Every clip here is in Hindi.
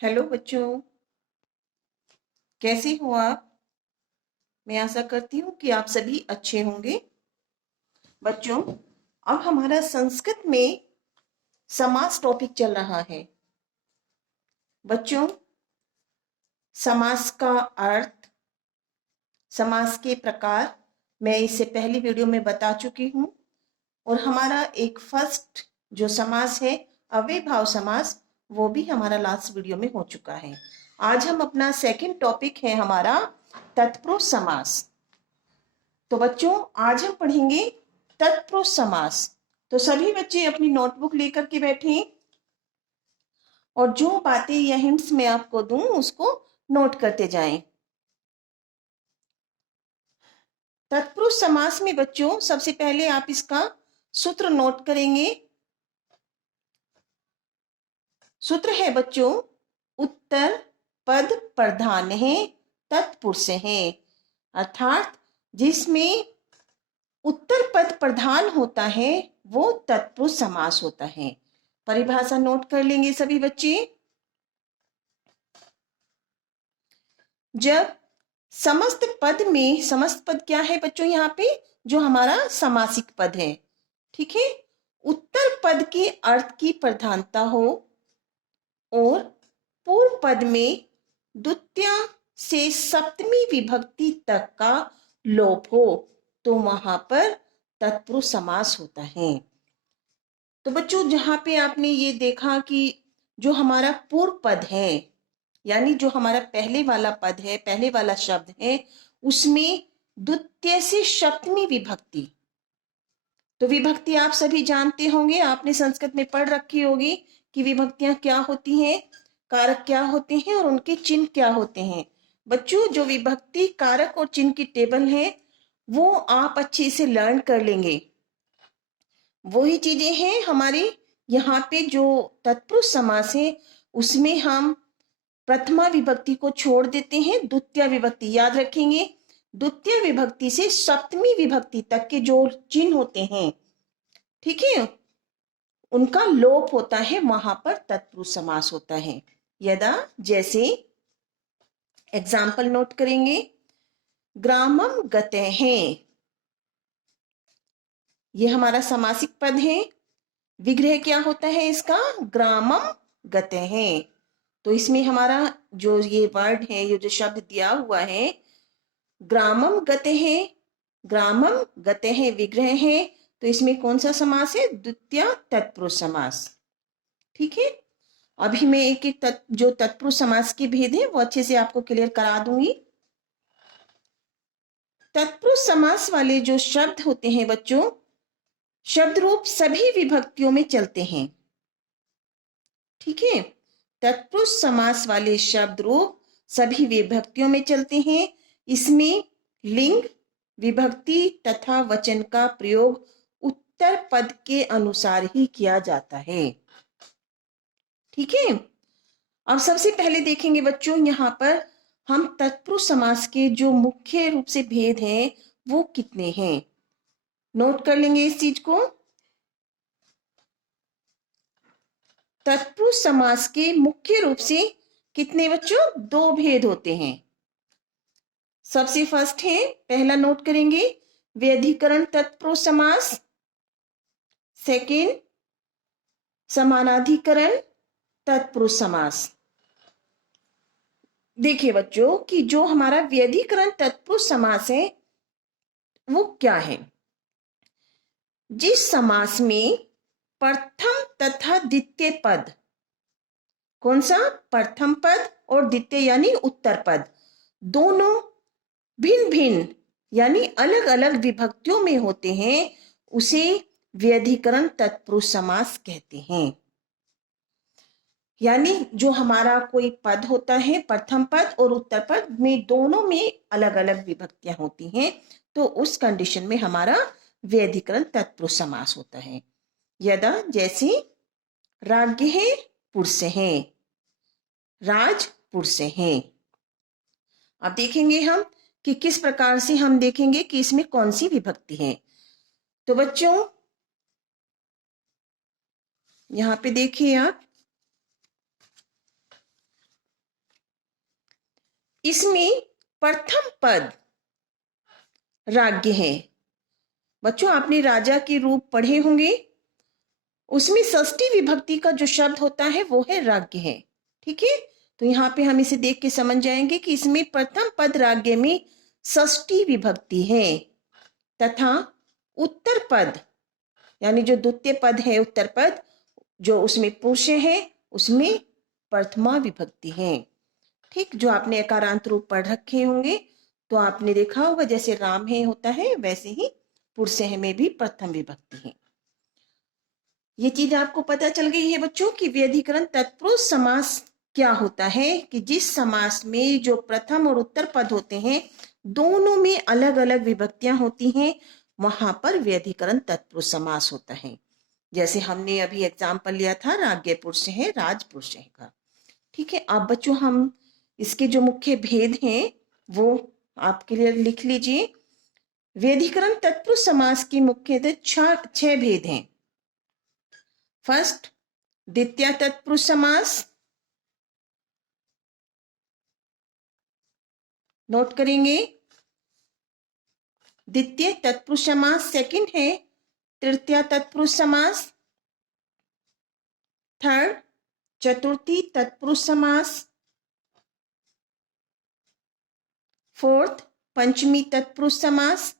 हेलो बच्चों, कैसे हो आप। मैं आशा करती हूँ कि आप सभी अच्छे होंगे। बच्चों, अब हमारा संस्कृत में समास टॉपिक चल रहा है। बच्चों, समास का अर्थ, समास के प्रकार मैं इससे पहली वीडियो में बता चुकी हूँ। और हमारा एक फर्स्ट जो समास है अव्ययभाव समास, वो भी हमारा लास्ट वीडियो में हो चुका है। आज हम अपना सेकंड टॉपिक है हमारा तत्पुरुष समास। तो बच्चों, आज हम पढ़ेंगे तत्पुरुष समास। तो सभी बच्चे अपनी नोटबुक लेकर के बैठें और जो बातें या हिंट्स मैं आपको दूं उसको नोट करते जाएं। तत्पुरुष समास में बच्चों सबसे पहले आप इसका सूत्र नोट करेंगे। सूत्र है बच्चों, उत्तर पद प्रधान है तत्पुरुष है। अर्थात जिसमें उत्तर पद प्रधान होता है वो तत्पुरुष समास होता है। परिभाषा नोट कर लेंगे सभी बच्चे। जब समस्त पद में, समस्त पद क्या है बच्चों, यहाँ पे जो हमारा समासिक पद है, ठीक है, उत्तर पद के अर्थ की प्रधानता हो और पूर्व पद में द्वितीय से सप्तमी विभक्ति तक का लोप हो तो वहां पर तत्पुरुष समास होता है। तो बच्चों, जहां पे आपने ये देखा कि जो हमारा पूर्व पद है, यानी जो हमारा पहले वाला पद है, पहले वाला शब्द है, उसमें द्वितीय से सप्तमी विभक्ति, तो विभक्ति आप सभी जानते होंगे, आपने संस्कृत में पढ़ रखी होगी कि विभक्तियां क्या होती हैं, कारक क्या होते हैं और उनके चिन्ह क्या होते हैं। बच्चों, जो विभक्ति, कारक और चिन्ह की टेबल है वो आप अच्छे से लर्न कर लेंगे। वही चीजें हैं हमारी यहाँ पे जो तत्पुरुष समास है उसमें हम प्रथमा विभक्ति को छोड़ देते हैं, द्वितीय विभक्ति याद रखेंगे। द्वितीय विभक्ति से सप्तमी विभक्ति तक के जो चिन्ह होते हैं, ठीक है, उनका लोप होता है, वहां पर तत्पुरुष समास होता है। यदा, जैसे, एग्जाम्पल नोट करेंगे, ग्रामम गते हैं, ये हमारा समासिक पद है। विग्रह क्या होता है इसका, ग्रामम गते हैं। तो इसमें हमारा जो ये वर्ड है, ये जो शब्द दिया हुआ है, ग्रामम गते हैं, ग्रामम गते हैं विग्रह है, तो इसमें कौन सा समास है, द्वितीय तत्पुरुष समास। ठीक है, अभी मैं एक एक जो तत्पुरुष समास के भेद है वो अच्छे से आपको क्लियर करा दूंगी। तत्पुरुष समास वाले जो शब्द होते हैं बच्चों, शब्द रूप सभी विभक्तियों में चलते हैं। ठीक है, तत्पुरुष समास वाले शब्द रूप सभी विभक्तियों में चलते हैं। इसमें लिंग, विभक्ति तथा वचन का प्रयोग उत्तर पद के अनुसार ही किया जाता है। ठीक है, अब सबसे पहले देखेंगे बच्चों, यहाँ पर हम तत्पुरुष समास के जो मुख्य रूप से भेद हैं वो कितने हैं, नोट कर लेंगे इस चीज को। तत्पुरुष समास के मुख्य रूप से कितने बच्चों, दो भेद होते हैं। सबसे फर्स्ट है, पहला नोट करेंगे, व्यधिकरण तत्पुरुष समास। सेकंड, समानाधिकरण तत्पुरुष समास। देखिए बच्चों कि जो हमारा व्यधिकरण तत्पुरुष समास है वो क्या है, जिस समास में प्रथम तथा द्वितीय पद, कौन सा, प्रथम पद और द्वितीय यानी उत्तर पद, दोनों भिन्न भिन्न यानी अलग अलग विभक्तियों में होते हैं, उसे व्यधिकरण तत्पुरुष समास कहते हैं। यानी जो हमारा कोई पद होता है, प्रथम पद और उत्तर पद में दोनों में अलग अलग विभक्तियां होती हैं, तो उस कंडीशन में हमारा व्यधिकरण तत्पुरुष समास होता है। यदा, जैसे, राज्ञ है पुरुष है, राज पुरुष है। अब देखेंगे हम कि किस प्रकार से हम देखेंगे कि इसमें कौन सी विभक्ति है। तो बच्चों यहां पे देखिए आप, इसमें प्रथम पद राज्ञ है। बच्चों आपने राजा के रूप पढ़े होंगे, उसमें षष्ठी विभक्ति का जो शब्द होता है वो है राज्ञ है। ठीक है, तो यहाँ पे हम इसे देख के समझ जाएंगे कि इसमें प्रथम पद राज्ञ में षष्ठी विभक्ति है, तथा उत्तर पद यानी जो द्वितीय पद है उत्तर पद जो उसमें पुरुष है उसमें प्रथमा विभक्ति है। ठीक, जो आपने एकारांत रूप पढ़ रखे होंगे तो आपने देखा होगा जैसे राम है होता है वैसे ही पुरुष है में भी प्रथम विभक्ति है। ये चीज आपको पता चल गई है बच्चों कि व्यधिकरण तत्पुरुष समास क्या होता है, कि जिस समास में जो प्रथम और उत्तर पद होते हैं दोनों में अलग अलग विभक्तियां होती हैं वहां पर व्यधिकरण तत्पुरुष समास होता है। जैसे हमने अभी एग्जाम्पल लिया था राज्ञ पुरुष है राज पुरुष है का। ठीक है, अब बच्चों हम इसके जो मुख्य भेद हैं वो आपके लिए लिख लीजिए। व्यधिकरण तत्पुरुष समास की मुख्यतः 6 भेद हैं। फर्स्ट, द्वितीय तत्पुरुष समास, नोट करेंगे। द्वितीय तत्पुरुष समास। सेकंड है तृतीय तत्पुरुष समास। थर्ड, चतुर्थी तत्पुरुष समास। फोर्थ, पंचमी तत्पुरुष समास।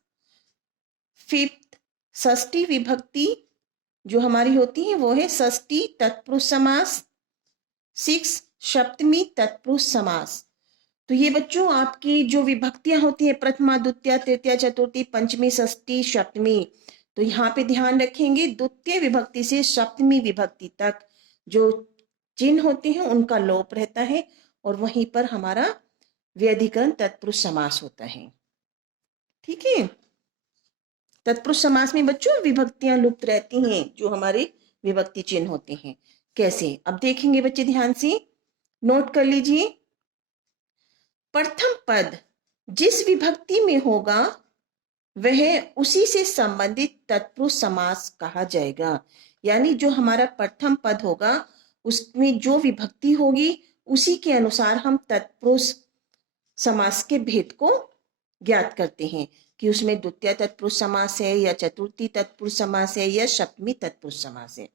फिफ्थ, षष्ठी विभक्ति जो हमारी होती है वो है षष्ठी तत्पुरुष समास। 6, सप्तमी तत्पुरुष समास। तो ये बच्चों आपकी जो विभक्तियां होती है प्रथमा द्वितीय तृतीय चतुर्थी पंचमी षष्ठी सप्तमी, तो यहाँ पे ध्यान रखेंगे द्वितीय विभक्ति से सप्तमी विभक्ति तक जो चिन्ह होते हैं उनका लोप रहता है और वहीं पर हमारा व्यधिकरण तत्पुरुष समास होता है। ठीक है, तत्पुरुष समास में बच्चों विभक्तियां लुप्त रहती हैं जो हमारे विभक्ति चिन्ह होते हैं। कैसे, अब देखेंगे बच्चे ध्यान से, नोट कर लीजिए। प्रथम पद जिस विभक्ति में होगा वह उसी से संबंधित तत्पुरुष समास कहा जाएगा। यानी जो हमारा प्रथम पद होगा उसमें जो विभक्ति होगी उसी के अनुसार हम तत्पुरुष समास के भेद को ज्ञात करते हैं कि उसमें द्वितीय तत्पुरुष समास है या चतुर्थी तत्पुरुष समास है या सप्तमी तत्पुरुष समास है।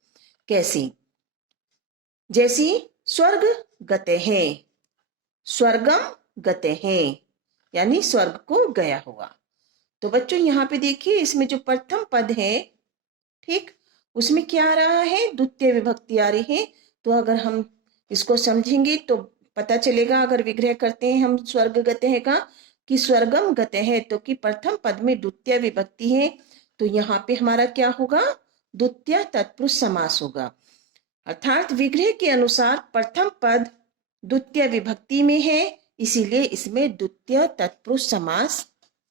कैसे, जैसे स्वर्ग गते हैं, स्वर्गम गते हैं यानी स्वर्ग को गया हुआ। तो बच्चों यहाँ पे देखिए इसमें जो प्रथम पद है, ठीक, उसमें क्या आ रहा है, द्वितीय विभक्ति आ रही है। तो अगर हम इसको समझेंगे तो पता चलेगा, अगर विग्रह करते हैं हम स्वर्ग गते हैं का कि स्वर्गम गते हैं, तो कि प्रथम पद में द्वितीय विभक्ति है तो यहाँ पे हमारा क्या होगा, द्वितीय तत्पुरुष समास होगा। अर्थात विग्रह के अनुसार प्रथम पद द्वितीय विभक्ति में है इसीलिए इसमें द्वितीय तत्पुरुष समास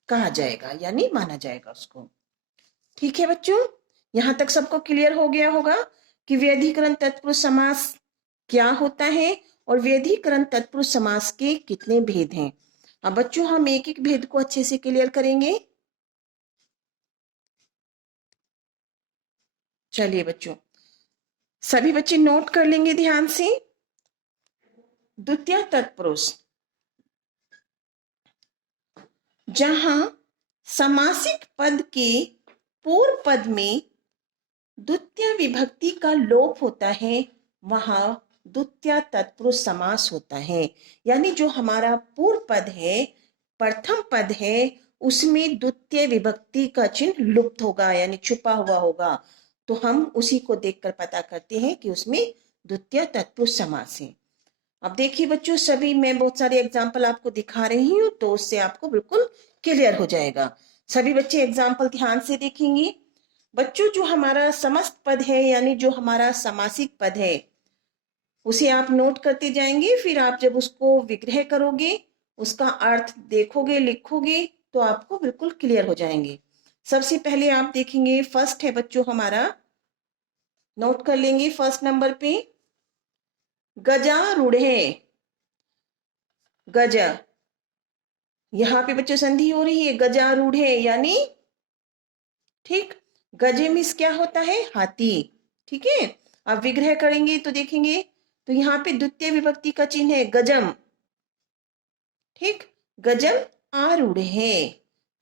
कहा जाएगा यानी माना जाएगा उसको। ठीक है बच्चों, यहां तक सबको क्लियर हो गया होगा कि व्यधिकरण तत्पुरुष समास क्या होता है और व्यधिकरण तत्पुरुष समास के कितने भेद हैं। अब बच्चों हम एक एक भेद को अच्छे से क्लियर करेंगे। चलिए बच्चों, सभी बच्चे नोट कर लेंगे ध्यान से। द्वितीय तत्पुरुष, जहां समासिक पद के पूर्व पद में द्वितीय विभक्ति का लोप होता है वहां द्वितीय तत्पुरुष समास होता है। यानी जो हमारा पूर्व पद है, प्रथम पद है, उसमें द्वितीय विभक्ति का चिन्ह लुप्त होगा यानी छुपा हुआ होगा, तो हम उसी को देखकर पता करते हैं कि उसमें द्वितीय तत्पुरुष समास है। अब देखिए बच्चों, सभी मैं बहुत सारे एग्जाम्पल आपको दिखा रही हूँ तो उससे आपको बिल्कुल क्लियर हो जाएगा। सभी बच्चे एग्जाम्पल ध्यान से देखेंगे। बच्चों जो हमारा समस्त पद है यानी जो हमारा समासिक पद है उसे आप नोट करते जाएंगे, फिर आप जब उसको विग्रह करोगे उसका अर्थ देखोगे लिखोगे तो आपको बिल्कुल क्लियर हो जाएंगे। सबसे पहले आप देखेंगे फर्स्ट है बच्चों हमारा, नोट कर लेंगे फर्स्ट नंबर पे, गजारूढ़े। गज, यहाँ पे बच्चों संधि हो रही है, गजारूढ़े यानी, ठीक, गजे मीन्स क्या होता है, हाथी। ठीक है, अब विग्रह करेंगे तो देखेंगे तो यहाँ पे द्वितीय विभक्ति का चिन्ह है गजम, ठीक, गजल आरूढ़ है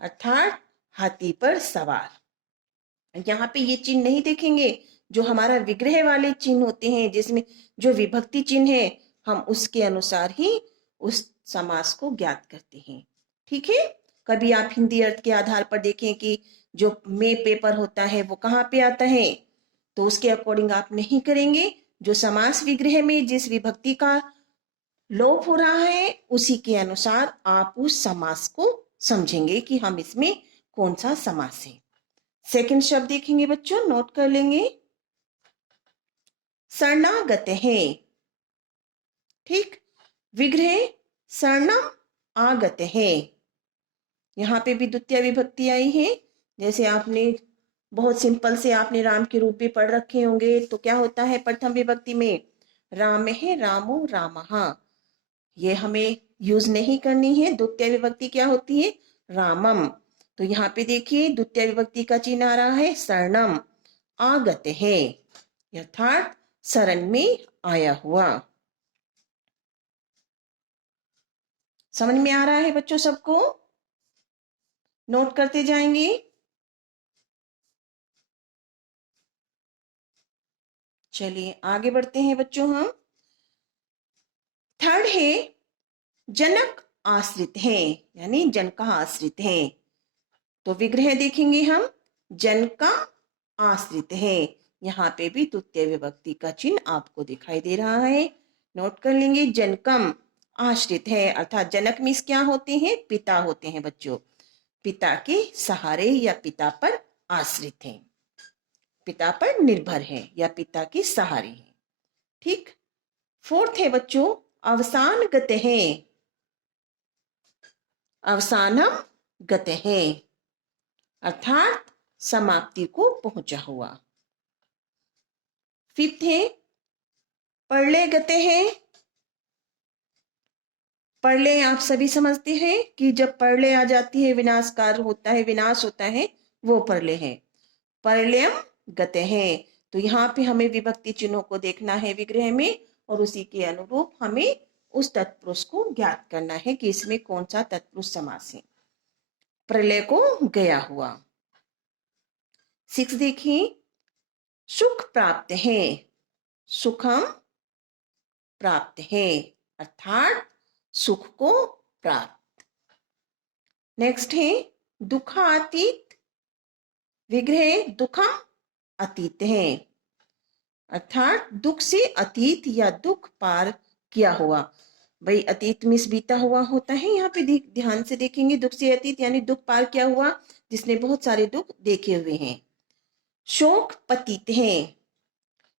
अर्थात हाथी पर सवार। यहाँ पे ये चिन्ह नहीं देखेंगे, जो हमारा विग्रह वाले चिन्ह होते हैं जिसमें जो विभक्ति चिन्ह है, हम उसके अनुसार ही उस समास को ज्ञात करते हैं। ठीक है, कभी आप हिंदी अर्थ के आधार पर देखें कि जो में पेपर होता है वो कहाँ पे आता है, तो उसके अकॉर्डिंग आप नहीं करेंगे। जो समास विग्रह में जिस विभक्ति का लोप हो रहा है उसी के अनुसार आप उस समास को समझेंगे कि हम इसमें कौन सा समास है। सेकंड शब्द देखेंगे बच्चों, नोट कर लेंगे, शरणागत है। ठीक, विग्रह शरणम आगत है। यहाँ पे भी द्वितीय विभक्ति आई है। जैसे आपने बहुत सिंपल से आपने राम के रूप भी पढ़ रखे होंगे, तो क्या होता है प्रथम विभक्ति में, राम है रामो रामः, ये हमें यूज नहीं करनी है। द्वितीय विभक्ति क्या होती है, रामम। तो यहाँ पे देखिए द्वितीय विभक्ति का चिन्ह आ रहा है शरणम, आगत है अर्थात शरण में आया हुआ। समझ में आ रहा है बच्चों सबको? नोट करते जाएंगे। चलिए आगे बढ़ते हैं बच्चों हम। थर्ड है जनक आश्रित है, यानी जन का आश्रित है। तो विग्रह देखेंगे हम, जन का आश्रित है। यहाँ पे भी द्वितीय विभक्ति का चिन्ह आपको दिखाई दे रहा है, नोट कर लेंगे। जनकम आश्रित है अर्थात जनक मीन्स क्या होते हैं, पिता होते हैं बच्चों, पिता के सहारे या पिता पर आश्रित है, पिता पर निर्भर है या पिता के सहारे है। ठीक, फोर्थ है बच्चों अवसान गत है, अवसानम गत है अर्थात समाप्ति को पहुंचा हुआ। फिफ्थ है परले गते हैं। परले आप सभी समझते हैं कि जब परले आ जाती है विनाशकार होता है, विनाश होता है, वो परले है। परलयम गते हैं, तो यहाँ पे हमें विभक्ति चिन्हों को देखना है विग्रह में और उसी के अनुरूप हमें उस तत्पुरुष को ज्ञात करना है कि इसमें कौन सा तत्पुरुष समास है। प्रलय को गया हुआ। 6 देखिए सुख प्राप्त है, सुखम प्राप्त है अर्थात सुख को प्राप्त। नेक्स्ट है दुखातीत, विग्रह दुखम अतीत है अर्थात दुख से अतीत या दुख पार किया हुआ। भाई अतीत में बीता हुआ होता है, यहाँ पे ध्यान से देखेंगे, दुख से अतीत यानी दुख पार किया हुआ, जिसने बहुत सारे दुख देखे हुए हैं। शोक पतित है,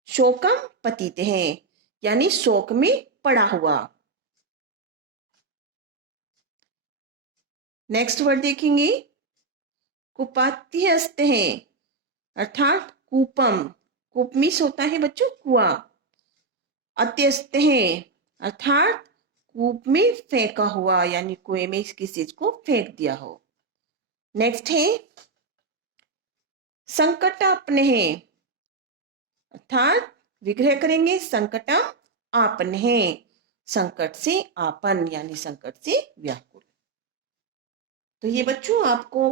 शोकम पतित है यानी शोक में पड़ा हुआ। नेक्स्ट वर्ड देखेंगे कुपात्यस्त है अर्थात कूपम, कूप मिस होता है बच्चों कुआ, अत्यस्त है अर्थात कूप में फेंका हुआ यानी कुएं में किसी चीज को फेंक दिया हो। नेक्स्ट है संकटापन है अर्थात विग्रह करेंगे संकटम आपन है, संकट से आपन यानी संकट से व्याकुल। तो ये बच्चों आपको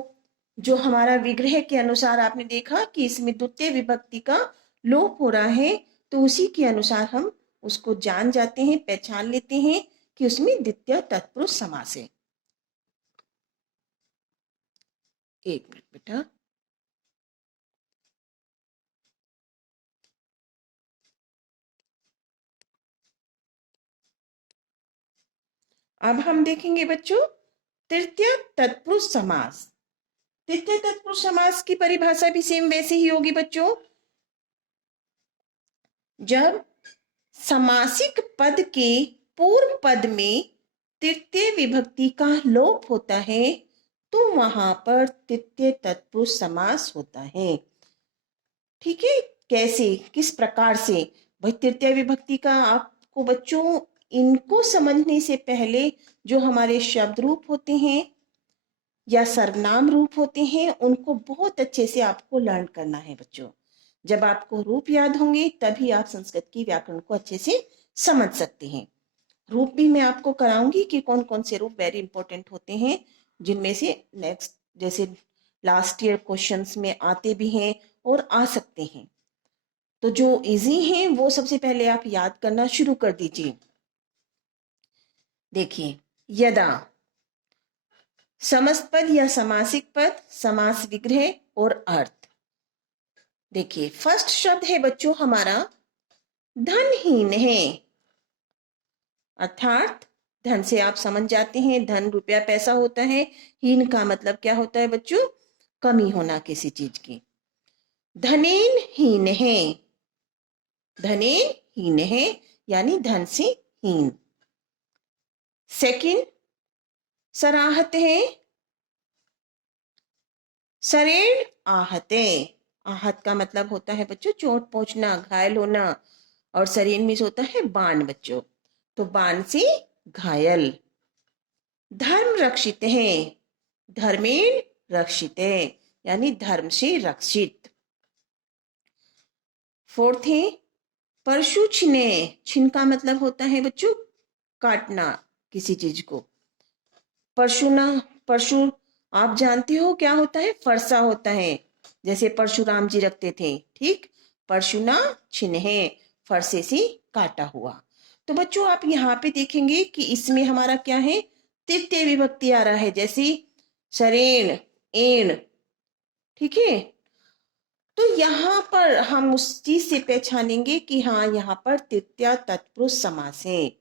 जो हमारा विग्रह के अनुसार आपने देखा कि इसमें द्वितीय विभक्ति का लोप हो रहा है, तो उसी के अनुसार हम उसको जान जाते हैं, पहचान लेते हैं कि उसमें द्वितीय तत्पुरुष समास है। एक मिनट बेटा, अब हम देखेंगे बच्चों तृतीय तत्पुरुष समास। तृतीय तत्पुरुष समास की परिभाषा भी सेम वैसे ही होगी बच्चों। जब समासिक पद के पूर्व पद में तृतीय विभक्ति का लोप होता है तो वहां पर तृतीय तत्पुरुष समास होता है। ठीक है, कैसे किस प्रकार से, भाई तृतीय विभक्ति का आपको बच्चों इनको समझने से पहले जो हमारे शब्द रूप होते हैं या सर्वनाम रूप होते हैं उनको बहुत अच्छे से आपको लर्न करना है बच्चों। जब आपको रूप याद होंगे तभी आप संस्कृत की व्याकरण को अच्छे से समझ सकते हैं। रूप भी मैं आपको कराऊंगी कि कौन कौन से रूप वेरी इंपॉर्टेंट होते हैं, जिनमें से नेक्स्ट जैसे लास्ट ईयर क्वेश्चंस में आते भी हैं और आ सकते हैं। तो जो इजी हैं वो सबसे पहले आप याद करना शुरू कर दीजिए। देखिए, यदा, समस्त पद या समासिक पद, समास विग्रह और अर्थ। देखिए, फर्स्ट शब्द है बच्चों हमारा धनहीन है, अर्थात धन से आप समझ जाते हैं धन रुपया पैसा होता है, हीन का मतलब क्या होता है बच्चों, कमी होना किसी चीज की। धनेन हीन है, धनेन हीन है यानी धन से हीन। सेकंड, सराहत है, सरेण आहते, आहत का मतलब होता है बच्चों चोट पहुंचना, घायल होना, और सरेण मीन्स होता है बाण बच्चों, तो बाण से घायल। धर्म रक्षित है, धर्मेण रक्षित है यानी धर्म से रक्षित। फोर्थ है परशु छिने, छिन का मतलब होता है बच्चों काटना किसी चीज को। परशुना, परशु आप जानते हो क्या होता है, फरसा होता है, जैसे परशुराम जी रखते थे, ठीक। परशुना छिन्हे, फरसे से काटा हुआ। तो बच्चों आप यहाँ पे देखेंगे कि इसमें हमारा क्या है, तृतीय विभक्ति आ रहा है, जैसे सरेण, एण, ठीक है। तो यहाँ पर हम उस चीज से पहचानेंगे कि हाँ यहाँ पर तृतीय तत्पुरुष समास है।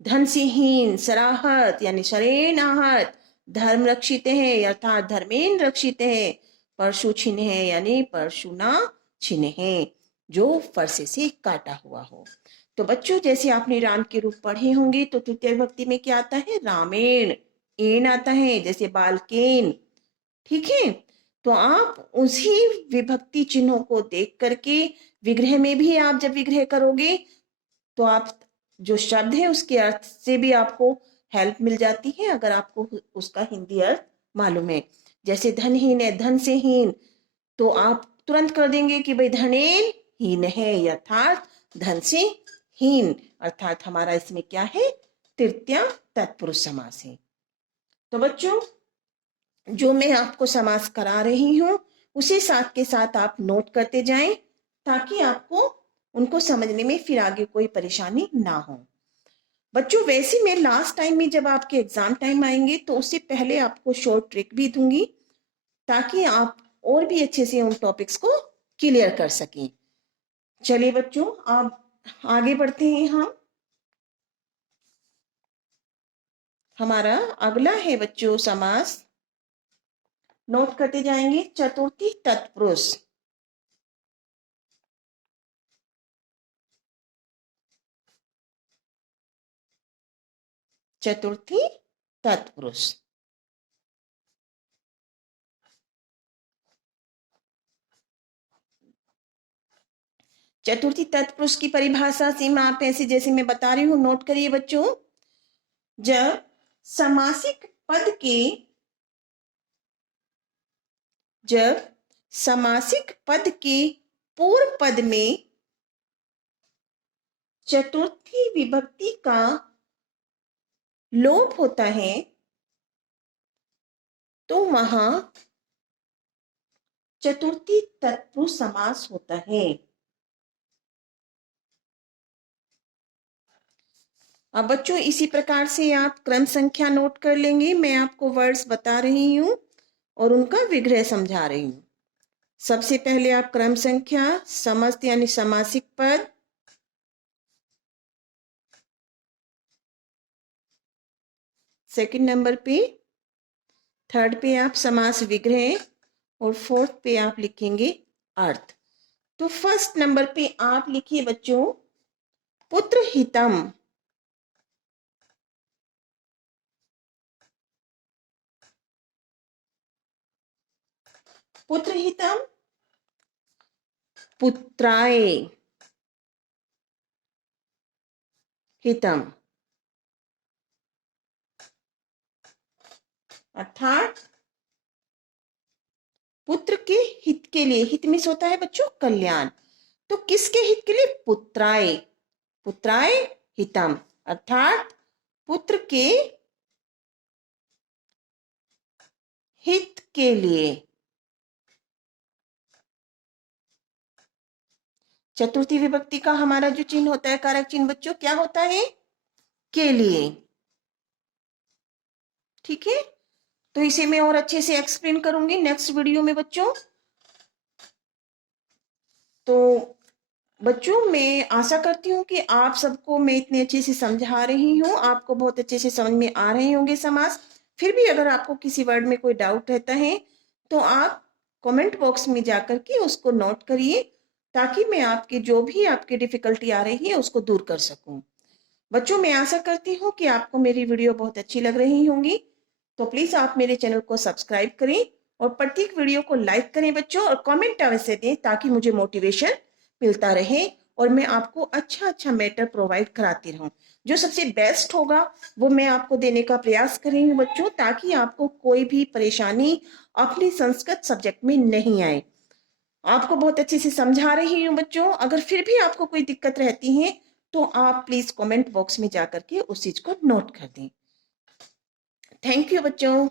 धन से हीन, सराहत यानी शरेण आहत, धर्म रक्षित है अर्थात धर्मेन रक्षित है, परशु छिन है यानी परशुना छिन है, जो फरसे से काटा हुआ हो। तो बच्चों जैसे आपने राम के रूप पढ़े होंगे तो तृतीय विभक्ति में क्या आता है, रामेण, एन आता है, जैसे बालकेन, ठीक है। तो आप उसी विभक्ति चिन्हों को देख करके विग्रह में भी आप जब विग्रह करोगे तो आप जो शब्द है उसके अर्थ से भी आपको हेल्प मिल जाती है, अगर आपको उसका हिंदी अर्थ मालूम है। जैसे धनहीन है, धन से हीन, तो आप तुरंत कर देंगे कि भाई धनेन हीन है अर्थात धन से हीन, अर्थात हमारा इसमें क्या है, तृतीय तत्पुरुष समास है। तो बच्चों जो मैं आपको समास करा रही हूँ उसी साथ के साथ आप नोट करते जाएं ताकि आपको उनको समझने में फिर आगे कोई परेशानी ना हो। बच्चों वैसे मैं लास्ट टाइम में जब आपके एग्जाम टाइम आएंगे तो उससे पहले आपको शॉर्ट ट्रिक भी दूंगी ताकि आप और भी अच्छे से उन टॉपिक्स को क्लियर कर सकें। चलिए बच्चों आप आगे बढ़ते हैं। हमारा अगला है बच्चों समास, नोट करते जाएंगे, चतुर्थी तत्पुरुष। चतुर्थी तत्पुरुष, चतुर्थी तत्पुरुष की परिभाषा सीमा आप ऐसे जैसे मैं बता रही हूं नोट करिए बच्चों। जब समासिक पद के, जब समासिक पद के पूर्व पद में चतुर्थी विभक्ति का लोप होता है तो वहां चतुर्थी तत्पुरुष समास होता है। अब बच्चों इसी प्रकार से आप क्रम संख्या नोट कर लेंगे, मैं आपको वर्ड्स बता रही हूं और उनका विग्रह समझा रही हूं। सबसे पहले आप क्रम संख्या, समस्त यानी समासिक पद, सेकंड नंबर पे, थर्ड पे आप समास विग्रह और फोर्थ पे आप लिखेंगे अर्थ। तो फर्स्ट नंबर पे आप लिखिए बच्चों पुत्र हितम, पुत्र हितम, पुत्राय हितम, अर्थात पुत्र के हित के लिए, हित में होता है बच्चों कल्याण, तो किसके हित के लिए, पुत्राय, पुत्राय हितम, अर्थात पुत्र के हित के लिए। चतुर्थी विभक्ति का हमारा जो चिन्ह होता है, कारक चिन्ह बच्चों, क्या होता है? के लिए। ठीक है, तो इसे मैं और अच्छे से एक्सप्लेन करूंगी नेक्स्ट वीडियो में बच्चों। तो बच्चों मैं आशा करती हूँ कि आप सबको मैं इतने अच्छे से समझा रही हूँ, आपको बहुत अच्छे से समझ में आ रहे होंगे समास। फिर भी अगर आपको किसी वर्ड में कोई डाउट रहता है तो आप कमेंट बॉक्स में जाकर के उसको नोट करिए, ताकि मैं आपकी जो भी आपकी डिफिकल्टी आ रही है उसको दूर कर सकूं। बच्चों मैं आशा करती हूँ कि आपको मेरी वीडियो बहुत अच्छी लग रही होंगी, तो प्लीज आप मेरे चैनल को सब्सक्राइब करें और प्रत्येक वीडियो को लाइक करें बच्चों, और कमेंट अवश्य दें ताकि मुझे मोटिवेशन मिलता रहे और मैं आपको अच्छा अच्छा मैटर प्रोवाइड कराती रहूं। जो सबसे बेस्ट होगा वो मैं आपको देने का प्रयास कर रही हूँ बच्चों, ताकि आपको कोई भी परेशानी अपने संस्कृत सब्जेक्ट में नहीं आए। आपको बहुत अच्छे से समझा रही हूँ बच्चों, अगर फिर भी आपको कोई दिक्कत रहती है तो आप प्लीज कमेंट बॉक्स में जाकर के उस चीज को नोट कर दें। थैंक यू बच्चों।